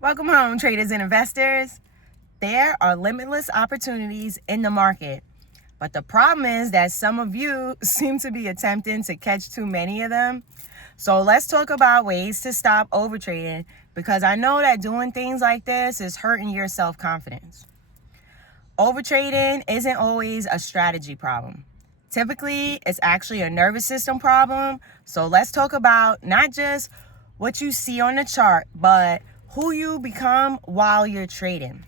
Welcome home, traders and investors. There are limitless opportunities in the market, but the problem is that some of you seem to be attempting to catch too many of them. So let's talk about ways to stop overtrading, because I know that doing things like this is hurting your self-confidence. Overtrading isn't always a strategy problem. Typically, it's actually a nervous system problem. So let's talk about not just what you see on the chart, but who you become while you're trading.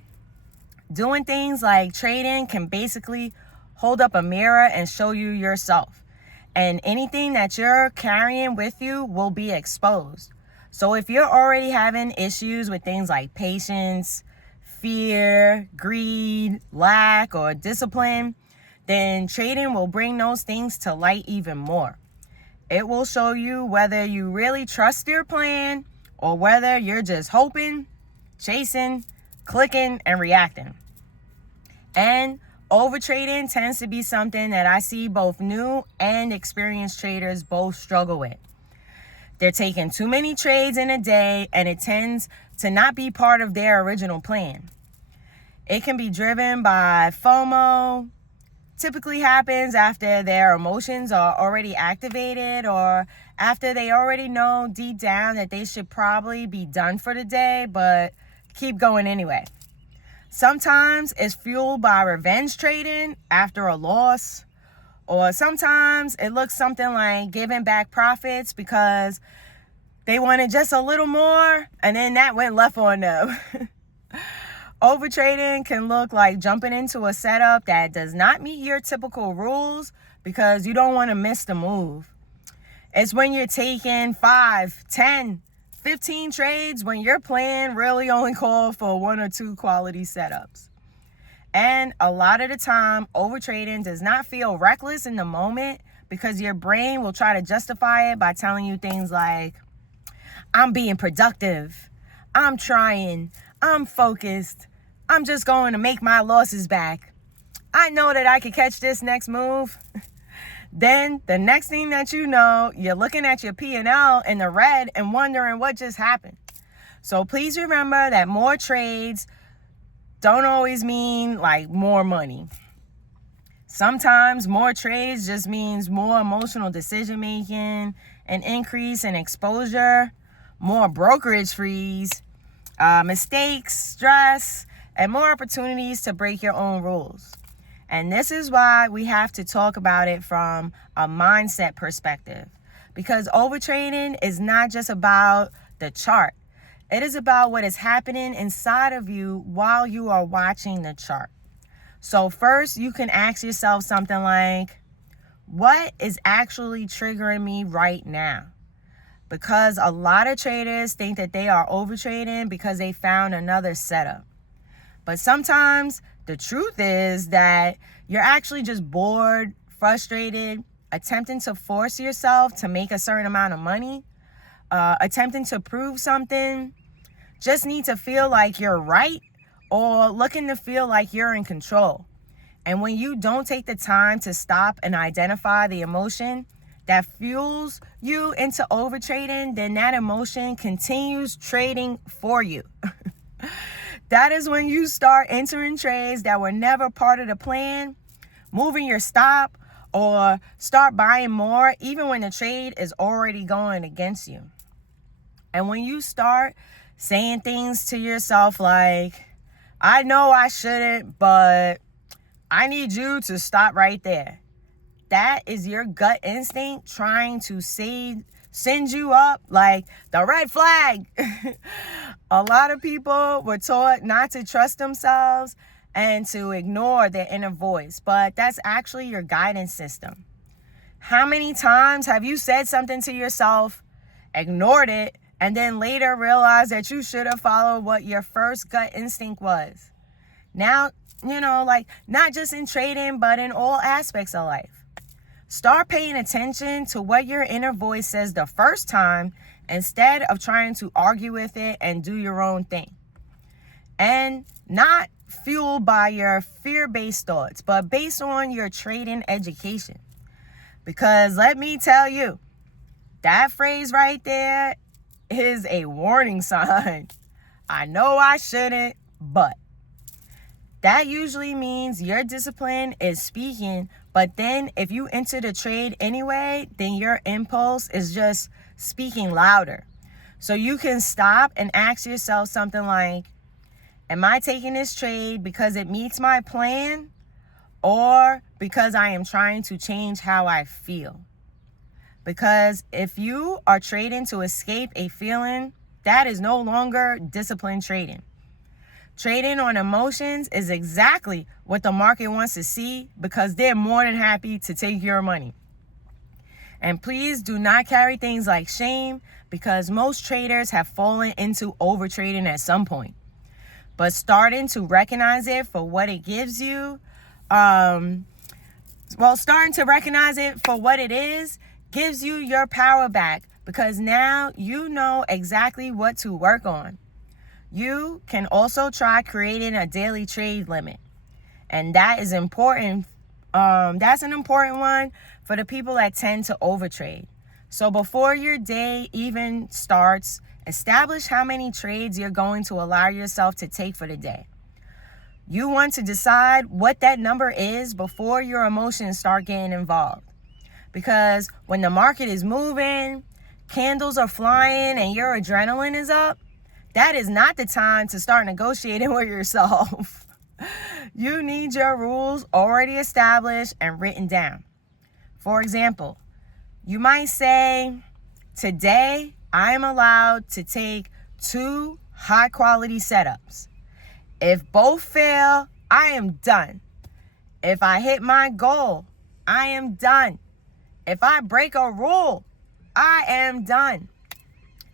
Doing things like trading can basically hold up a mirror and show you yourself. And anything that you're carrying with you will be exposed. So if you're already having issues with things like patience, fear, greed, lack, or discipline, then trading will bring those things to light even more. It will show you whether you really trust your plan or whether you're just hoping, chasing, clicking, and reacting. And overtrading tends to be something that I see both new and experienced traders both struggle with. They're taking too many trades in a day, and it tends to not be part of their original plan. It can be driven by FOMO. Typically happens after their emotions are already activated, or after they already know deep down that they should probably be done for the day, but keep going anyway. Sometimes it's fueled by revenge trading after a loss, or sometimes it looks something like giving back profits because they wanted just a little more and then that went left on them. Overtrading can look like jumping into a setup that does not meet your typical rules because you don't want to miss the move. It's when you're taking 5, 10, 15 trades when your plan really only called for 1 or 2 quality setups. And a lot of the time, overtrading does not feel reckless in the moment because your brain will try to justify it by telling you things like, I'm being productive, I'm trying, I'm focused, I'm just going to make my losses back. I know that I can catch this next move. Then the next thing that you know, you're looking at your P&L in the red and wondering what just happened. So please remember that more trades don't always mean like more money. Sometimes more trades just means more emotional decision making, an increase in exposure, more brokerage fees, mistakes, stress, and more opportunities to break your own rules. And this is why we have to talk about it from a mindset perspective, because overtrading is not just about the chart. It is about what is happening inside of you while you are watching the chart. So first, you can ask yourself something like, what is actually triggering me right now? Because a lot of traders think that they are overtrading because they found another setup. But sometimes the truth is that you're actually just bored, frustrated, attempting to force yourself to make a certain amount of money, attempting to prove something, just need to feel like you're right, or looking to feel like you're in control. And when you don't take the time to stop and identify the emotion that fuels you into overtrading, then that emotion continues trading for you. That is when you start entering trades that were never part of the plan, moving your stop, or start buying more even when the trade is already going against you. And when you start saying things to yourself like, I know I shouldn't, but I need you to stop right there. That is your gut instinct trying to send you up like the red flag. A lot of people were taught not to trust themselves and to ignore their inner voice, but that's actually your guidance system. How many times have you said something to yourself, ignored it, and then later realized that you should have followed what your first gut instinct was? Now, not just in trading, but in all aspects of life. Start paying attention to what your inner voice says the first time instead of trying to argue with it and do your own thing. And not fueled by your fear-based thoughts, but based on your trading education. Because let me tell you, that phrase right there is a warning sign. I know I shouldn't, but that usually means your discipline is speaking. But then if you enter the trade anyway, then your impulse is just speaking louder. So you can stop and ask yourself something like, am I taking this trade because it meets my plan or because I am trying to change how I feel? Because if you are trading to escape a feeling, that is no longer disciplined trading. Trading on emotions is exactly what the market wants to see because they're more than happy to take your money. And please do not carry things like shame because most traders have fallen into overtrading at some point. But starting to recognize it for what it gives you, starting to recognize it for what it is gives you your power back because now you know exactly what to work on. You can also try creating a daily trade limit. And that is important. That's an important one for the people that tend to overtrade. So before your day even starts, establish how many trades you're going to allow yourself to take for the day. You want to decide what that number is before your emotions start getting involved. Because when the market is moving, candles are flying, and your adrenaline is up, that is not the time to start negotiating with yourself. You need your rules already established and written down. For example, you might say, today I am allowed to take 2 high quality setups. If both fail, I am done. If I hit my goal, I am done. If I break a rule, I am done.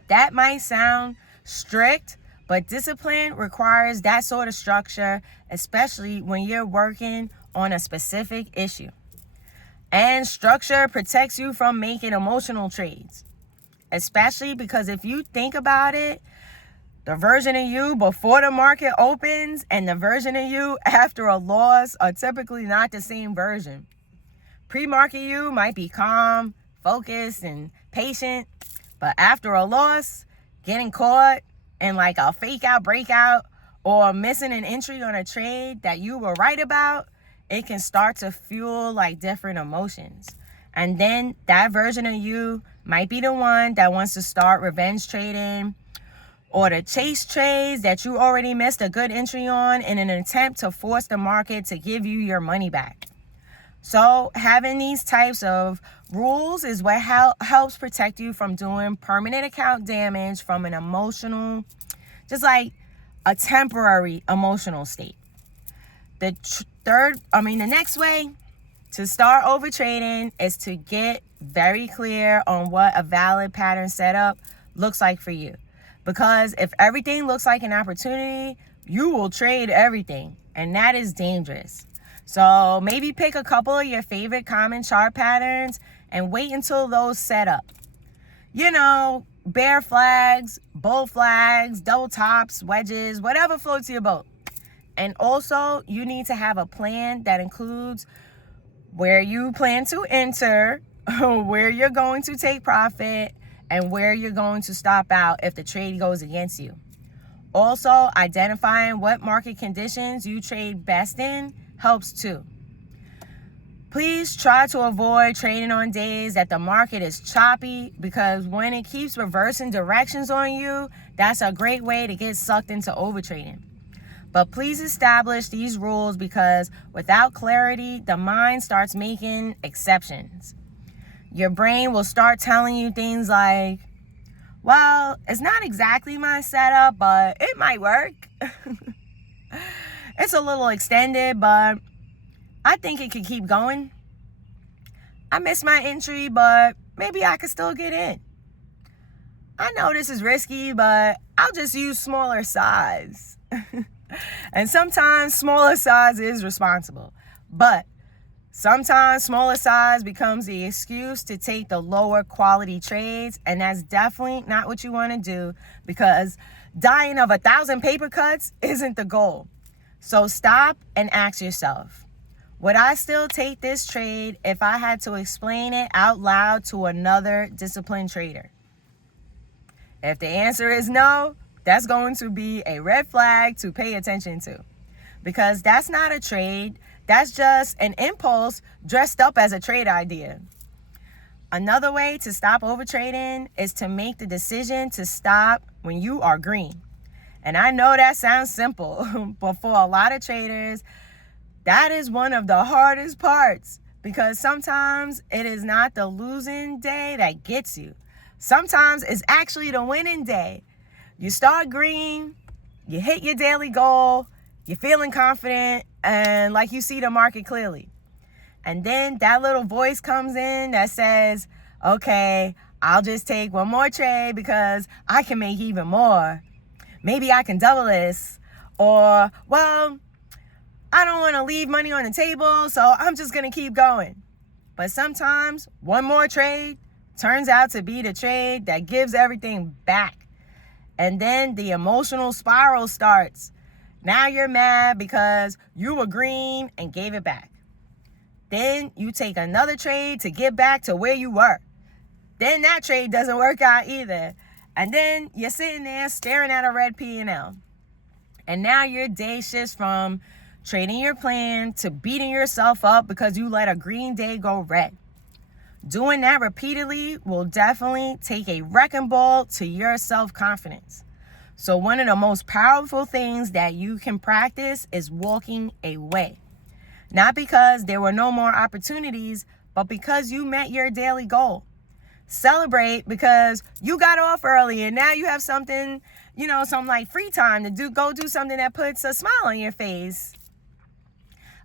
That might sound strict, but discipline requires that sort of structure, especially when you're working on a specific issue. And structure protects you from making emotional trades, especially because if you think about it, the version of you before the market opens and the version of you after a loss are typically not the same version. Pre-market you might be calm, focused, and patient, but after a loss, getting caught in like a fake out breakout or missing an entry on a trade that you were right about, it can start to fuel like different emotions. And then that version of you might be the one that wants to start revenge trading or to chase trades that you already missed a good entry on in an attempt to force the market to give you your money back. So having these types of rules is what helps protect you from doing permanent account damage from an emotional, just like a temporary emotional state. The next way to start overtrading is to get very clear on what a valid pattern setup looks like for you. Because if everything looks like an opportunity, you will trade everything, and that is dangerous. So maybe pick a couple of your favorite common chart patterns and wait until those set up. You know, bear flags, bull flags, double tops, wedges, whatever floats your boat. And also, you need to have a plan that includes where you plan to enter, where you're going to take profit, and where you're going to stop out if the trade goes against you. Also, identifying what market conditions you trade best in helps too. Please try to avoid trading on days that the market is choppy because when it keeps reversing directions on you, that's a great way to get sucked into overtrading. But please establish these rules because without clarity, the mind starts making exceptions. Your brain will start telling you things like, well, it's not exactly my setup, but it might work. It's a little extended, but I think it could keep going. I missed my entry, but maybe I could still get in. I know this is risky, but I'll just use smaller size. And sometimes smaller size is responsible, but sometimes smaller size becomes the excuse to take the lower quality trades, and that's definitely not what you want to do because dying of 1,000 paper cuts isn't the goal. So stop and ask yourself, would I still take this trade if I had to explain it out loud to another disciplined trader? If the answer is no, That's going to be a red flag to pay attention to, because that's not a trade. That's just an impulse dressed up as a trade idea. Another way to stop overtrading is to make the decision to stop when you are green. And I know that sounds simple, but for a lot of traders, that is one of the hardest parts, because sometimes it is not the losing day that gets you. Sometimes it's actually the winning day. You start green, you hit your daily goal, you're feeling confident, and like you see the market clearly. And then that little voice comes in that says, okay, I'll just take one more trade because I can make even more. Maybe I can double this. Or, well, I don't want to leave money on the table, so I'm just going to keep going. But sometimes one more trade turns out to be the trade that gives everything back. And then the emotional spiral starts. Now you're mad because you were green and gave it back. Then you take another trade to get back to where you were. Then that trade doesn't work out either. And then you're sitting there staring at a red P&L. And now your day shifts from trading your plan to beating yourself up because you let a green day go red. Doing that repeatedly will definitely take a wrecking ball to your self-confidence. So one of the most powerful things that you can practice is walking away. Not because there were no more opportunities, but because you met your daily goal. Celebrate because you got off early and now you have something, some like free time to go do something that puts a smile on your face.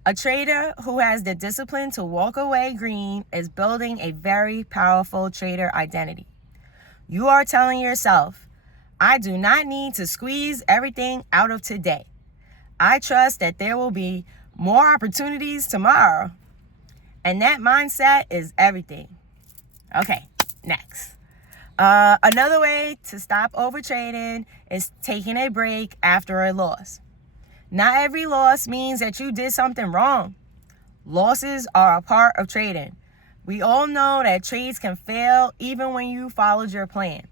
A trader who has the discipline to walk away green is building a very powerful trader identity. You are telling yourself, I do not need to squeeze everything out of today. I trust that there will be more opportunities tomorrow. And that mindset is everything. Okay, next. Another way to stop overtrading is taking a break after a loss. Not every loss means that you did something wrong. Losses are a part of trading. We all know that trades can fail even when you followed your plan.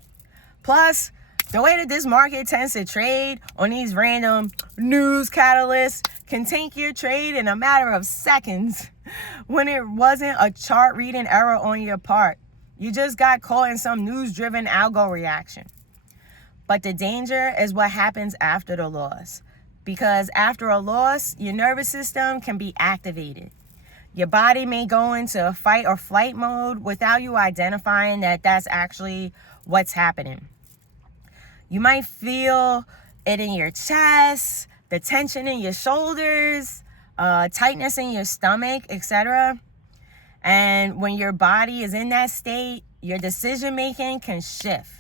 Plus, the way that this market tends to trade on these random news catalysts can tank your trade in a matter of seconds when it wasn't a chart reading error on your part. You just got caught in some news-driven algo reaction. But the danger is what happens after the loss. Because after a loss, your nervous system can be activated. Your body may go into fight or flight mode without you identifying that that's actually what's happening. You might feel it in your chest, the tension in your shoulders, tightness in your stomach, etc. And when your body is in that state, your decision making can shift.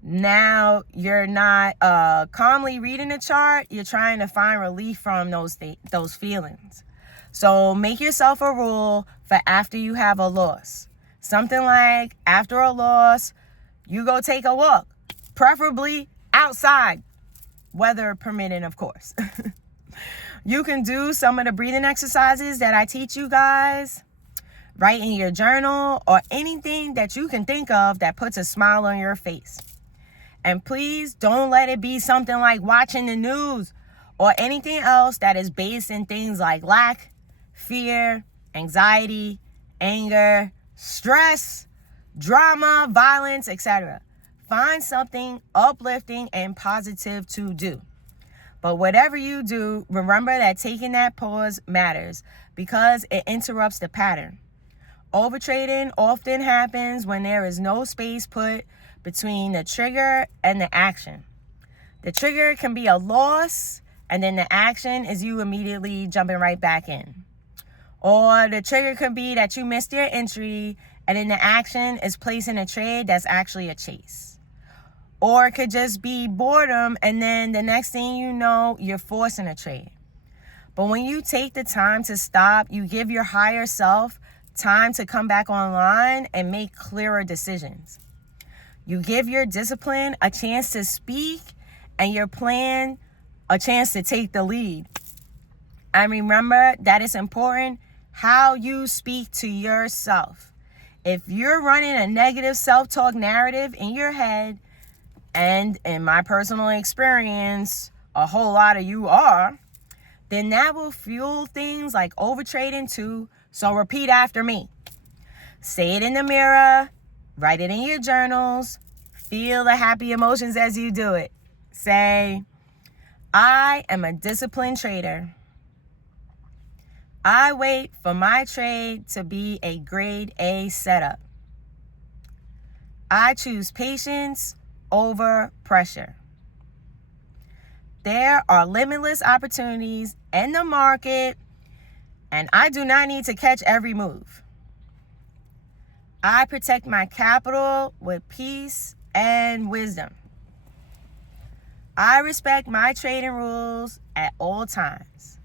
Now you're not calmly reading the chart, you're trying to find relief from those feelings. So make yourself a rule for after you have a loss. Something like after a loss, you go take a walk. Preferably outside, weather permitting, of course. You can do some of the breathing exercises that I teach you guys. Write in your journal or anything that you can think of that puts a smile on your face. And please don't let it be something like watching the news or anything else that is based in things like lack, fear, anxiety, anger, stress, drama, violence, etc. Find something uplifting and positive to do. But whatever you do, remember that taking that pause matters because it interrupts the pattern. Overtrading often happens when there is no space put between the trigger and the action. The trigger can be a loss, and then the action is you immediately jumping right back in. Or the trigger could be that you missed your entry, and then the action is placing a trade that's actually a chase. Or it could just be boredom, and then the next thing you know, you're forcing a trade. But when you take the time to stop, you give your higher self time to come back online and make clearer decisions. You give your discipline a chance to speak and your plan a chance to take the lead. And remember that it's important how you speak to yourself. If you're running a negative self-talk narrative in your head, and in my personal experience, a whole lot of you are, then that will fuel things like overtrading too. So repeat after me. Say it in the mirror, write it in your journals, feel the happy emotions as you do it. Say, I am a disciplined trader. I wait for my trade to be a grade A setup. I choose patience over pressure. There are limitless opportunities in the market, and I do not need to catch every move. I protect my capital with peace and wisdom. I respect my trading rules at all times.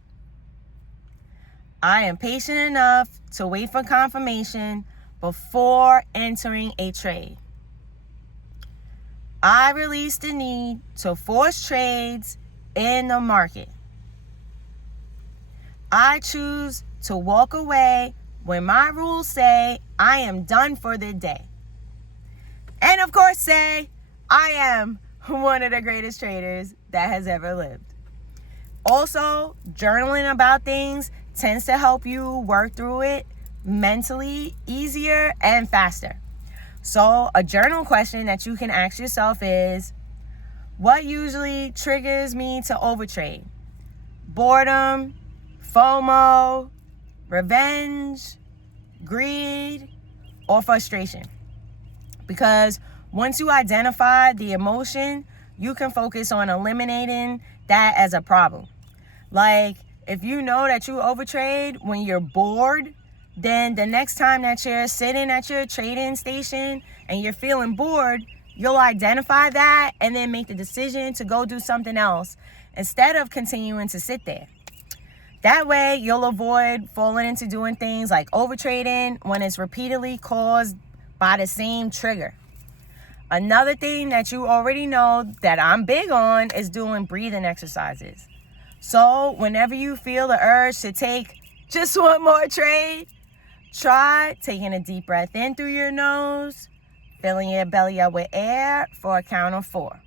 I am patient enough to wait for confirmation before entering a trade. I release the need to force trades in the market. I choose to walk away when my rules say I am done for the day. And of course say, I am one of the greatest traders that has ever lived. Also, journaling about things tends to help you work through it mentally easier and faster. So a journal question that you can ask yourself is, what usually triggers me to overtrade? Boredom, FOMO, revenge, greed, or frustration? Because once you identify the emotion, you can focus on eliminating that as a problem. Like, if you know that you overtrade when you're bored, then the next time that you're sitting at your trading station and you're feeling bored, you'll identify that and then make the decision to go do something else instead of continuing to sit there. That way, you'll avoid falling into doing things like overtrading when it's repeatedly caused by the same trigger. Another thing that you already know that I'm big on is doing breathing exercises. So whenever you feel the urge to take just one more trade, try taking a deep breath in through your nose, filling your belly up with air for a count of 4.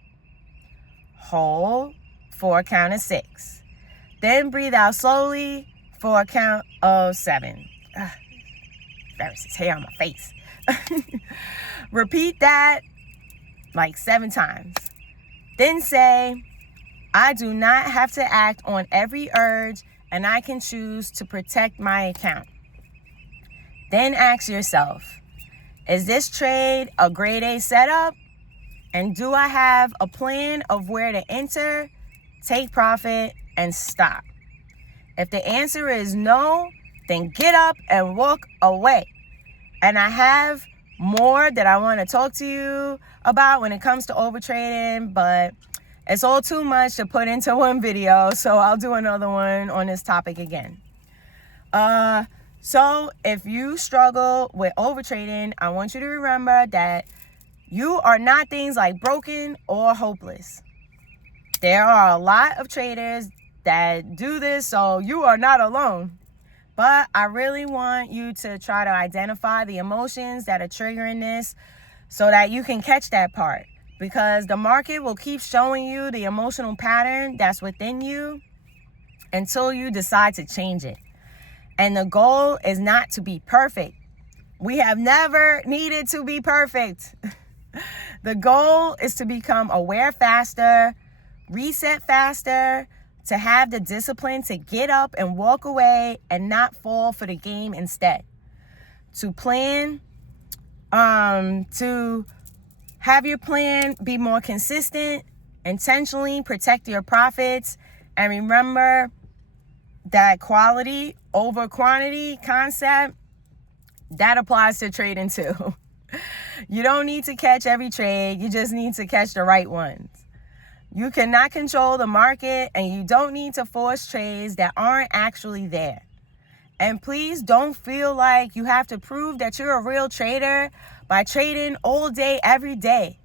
Hold for a count of 6. Then breathe out slowly for a count of 7. There's his hair on my face. Repeat that like 7 times. Then say, I do not have to act on every urge, and I can choose to protect my account. Then ask yourself, is this trade a grade A setup? And do I have a plan of where to enter, take profit, and stop? If the answer is no, then get up and walk away. And I have more that I want to talk to you about when it comes to overtrading, but it's all too much to put into one video, so I'll do another one on this topic again. So if you struggle with overtrading, I want you to remember that you are not things like broken or hopeless. There are a lot of traders that do this, so you are not alone. But I really want you to try to identify the emotions that are triggering this so that you can catch that part. Because the market will keep showing you the emotional pattern that's within you until you decide to change it. And the goal is not to be perfect. We have never needed to be perfect. The goal is to become aware faster, reset faster, to have the discipline to get up and walk away and not fall for the game instead. To plan, to have your plan be more consistent, intentionally protect your profits, and remember that quality over quantity concept, that applies to trading too. You don't need to catch every trade, you just need to catch the right ones. You cannot control the market, and you don't need to force trades that aren't actually there. And please don't feel like you have to prove that you're a real trader by trading all day, every day.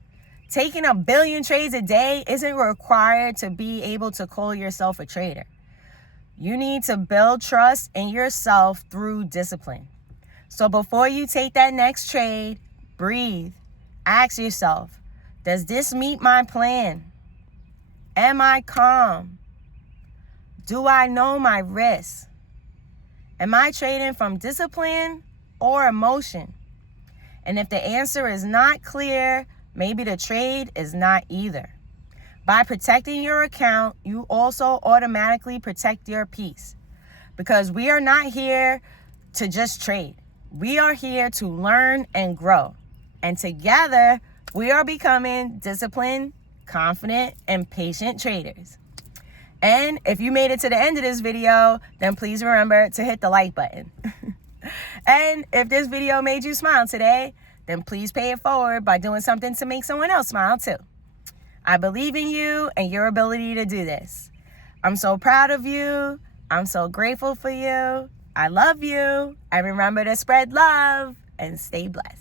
Taking 1 billion trades a day isn't required to be able to call yourself a trader. You need to build trust in yourself through discipline. So before you take that next trade, breathe. Ask yourself, Does this meet my plan? Am I calm? Do I know my risks? Am I trading from discipline or emotion? And if the answer is not clear, maybe the trade is not either. By protecting your account, you also automatically protect your peace. Because we are not here to just trade. We are here to learn and grow. And together, we are becoming disciplined, confident, and patient traders. And if you made it to the end of this video, then please remember to hit the like button. And if this video made you smile today, then please pay it forward by doing something to make someone else smile too. I believe in you and your ability to do this. I'm so proud of you. I'm so grateful for you. I love you. And remember to spread love and stay blessed.